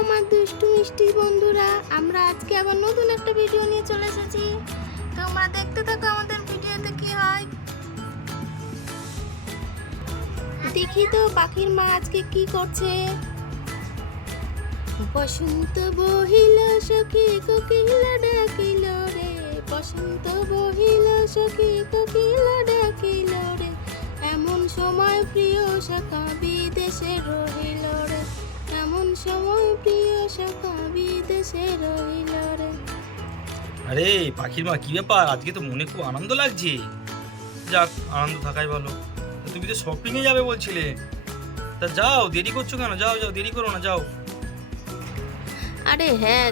আমার দুষ্টু মিষ্টি বন্ধুরা, আমরা আজকে আবার নতুন একটা ভিডিও নিয়ে চলে এসেছি। তোমরা দেখতে থাকো আমাদের ভিডিওতে কি হয়। দেখি তো পাখির মা আজকে কি করছে। বসন্ত বহিল সখী কোকিলা ডাকিল রে, বসন্ত বহিল সখী কোকিলা ডাকিল রে, এমন সময় প্রিয় সখা বিদেশে রহিল রে, এমন সময় প্রিয় সখা বিদেশে রহিল রে। আরে পাখির মা, কি ব্যাপার? আজকে তো মনে খুব আনন্দ লাগছে। যাক, আনন্দ থাকাই ভালো। তুমি তো শপিং এ যাবে বলছিলে, তা যাও, দেরি করছো কেন? যাও যাও, দেরি করো না, যাও। আরে হ্যাঁ,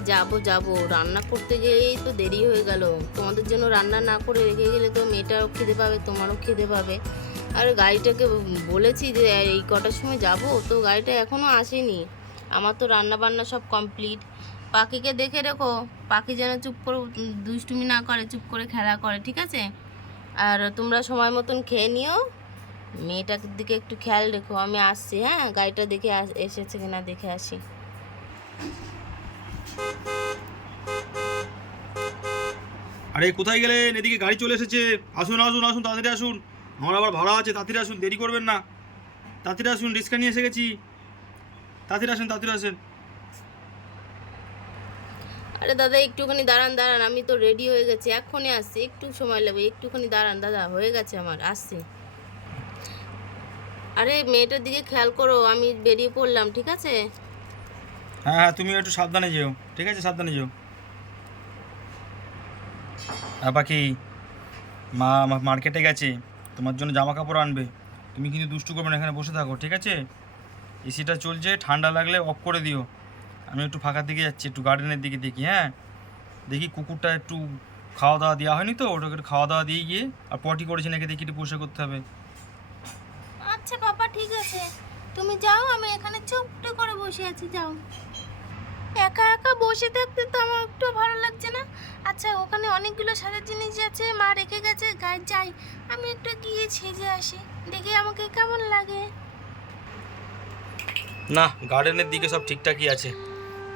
যাবো রান্না করতে গিয়েই তো দেরি হয়ে গেল। তোমাদের জন্য রান্না না করে রেখে গেলে তো মেয়েটারও খিদে পাবে, তোমারও খিদে পাবে। আর গাড়িটাকে বলেছি যে এই কটার সময় যাব, তো গাড়িটা এখনও আসেনি। আমার তো রান্না বান্না সব কমপ্লিট। পাখিকে দেখে রেখো, পাখি যেন চুপ করে দুষ্টুমি না করে, চুপ করে খেলা করে, ঠিক আছে? আর তোমরা সময় মতন খেয়ে নিও, মেয়েটার দিকে একটু খেয়াল রেখো। আমি আসছি, হ্যাঁ, গাড়িটা দেখে এসেছে কিনা দেখে আসি। আরে কোথায় গেলেন? এদিকে গাড়ি চলে এসেছে। আসুন আসুন আসুন, তাড়াতাড়ি আসুন। আমার আবার ভাড়া আছে, তাড়াতাড়ি আসুন, দেরি করবেন না। তাড়াতাড়ি আসুন, রিক্সা নিয়ে এসে গেছি। তাড়াতাড়ি আসেন, তাড়াতাড়ি আসেন। আরে দাদা, একটুখানি দাঁড়ান, আমি তো রেডি হয়ে গেছি, এক্ষুনি আসছি। একটু সময় লাগবে, একটুখানি দাঁড়ান দাদা, হয়ে গেছে আমার, আসছি। আরে মেয়েটার দিকে খেয়াল করো, আমি বেরিয়ে পড়লাম, ঠিক আছে? হ্যাঁ হ্যাঁ, তুমি একটু সাবধানে যেও, ঠিক আছে? সাবধানে যেও। হ্যাঁ পাখি, মা মার্কেটে গেছে, তোমার জন্য জামা কাপড় আনবে। তুমি কিন্তু দুষ্টু করবে না, এখানে বসে থাকো, ঠিক আছে? এসিটা চলছে, ঠান্ডা লাগলে অফ করে দিও। আমি একটু ফাঁকার দিকে যাচ্ছি, একটু গার্ডেনের দিকে দেখি। হ্যাঁ, দেখি কুকুরটা একটু খাওয়া দাওয়া দেওয়া হয়নি তো, ওটাকে একটু খাওয়া দাওয়া দিয়ে গিয়ে, আর পটি করেছে নাকি দেখি, একটু পরিষ্কার করতে হবে। আচ্ছা বাবা, ঠিক আছে, তুমি যাও, আমি এখানে চুপটি করে বসে আছি, যাও। একা একা বসে থাকতে তো আমার একটু ভালো লাগছে না। আচ্ছা, ওখানে অনেকগুলো সাজার জিনিস আছে, মা রেখে গেছে, গায়ে যাই, আমি একটু গিয়ে ছেজে আসি, দেখি আমাকে কেমন লাগে। না, গার্ডেনের দিকে সব ঠিকঠাকই আছে,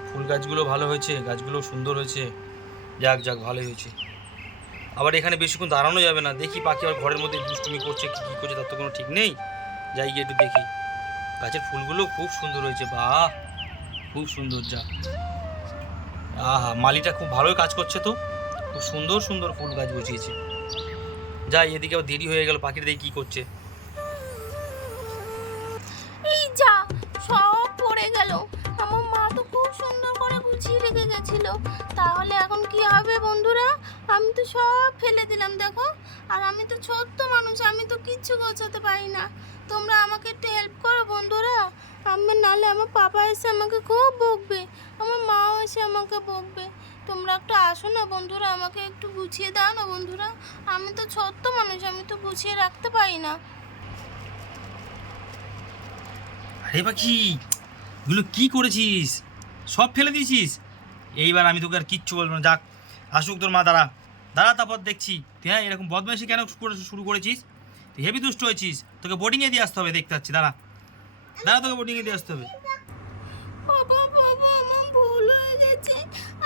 ফুল গাছগুলো ভালো হয়েছে, গাছগুলো সুন্দর হয়েছে। যাক যাক, ভালোই হয়েছে। আবার এখানে বেশিক্ষণ দাঁড়ানো যাবে না, দেখি পাখি আর ঘরের মধ্যে দুষ্টুমি করছে কি কী করছে, তার তো কোনো ঠিক নেই। যাই গিয়ে একটু দেখি। গাছের ফুলগুলো খুব সুন্দর হয়েছে, বাহ, খুব সুন্দর। যা, আহা, মালিটা খুব ভালোই কাজ করছে তো, খুব সুন্দর সুন্দর ফুল গাছ বসিয়েছে। যাই, এদিকে আবার দেরি হয়ে গেল, পাখিটা দেখি কী করছে। এই যা, সব পড়ে গেল। আমার মা তো খুব সুন্দর করে গুছিয়ে রেখে গেছিল, তাহলে এখন কি হবে বন্ধুরা? আমি তো সব ফেলে দিলাম, দেখো। আর আমি তো ছোট্ট মানুষ, আমি তো কিচ্ছু গোছাতে পারি না। তোমরা আমাকে একটু হেল্প করো বন্ধুরা, আমি নাহলে আমার পাপা এসে আমাকে খুব বকবে, আমার মাও এসে আমাকে বকবে। তোমরা একটু আসো না বন্ধুরা, আমাকে একটু গুছিয়ে দাও না বন্ধুরা। আমি তো ছোট্ট মানুষ, আমি তো গুছিয়ে রাখতে পারি না। আরে পাখি, এগুলো কি করেছিস? সব ফেলে দিয়েছিস? এইবার আমি তোকে আর কিচ্ছু বলবো না, যাক, আসুক তোর মা। দাঁড়া দাঁড়া, তারপর দেখছি। তুই হ্যাঁ, এরকম বদমাইশি কেন শুরু করেছিস? তুই হেভি দুষ্ট হয়েছিস, তোকে বোর্ডিংয়ে দিয়ে আসতে হবে, দেখতে পাচ্ছি। দাঁড়া দাঁড়া, তোকে বোর্ডিংয়ে দিয়ে আসতে হবে। বাবা বাবা, আমার ভুল হয়ে গেছে,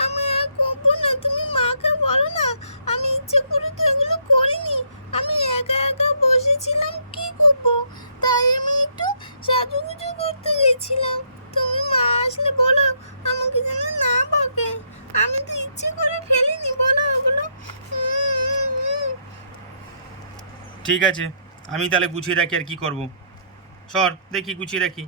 আমি আর করবো না। তুমি মাকে বলো না, আমি ইচ্ছে করে তো এগুলো করিনি। আমি একা একা বসেছিলাম, কি করবো, তাই আমি একটু সাজুগুজু করতে গেছিলাম। তুমি মা আসলে বলো, আমাকে যেন না বকে। আমি তো ইচ্ছে করে ফেলিনি, বলো ওগুলো। ঠিক আছে, আমি তাহলে গুছিয়ে রাখি, আর কি করব। সর দেখি, গুছিয়ে রাখি।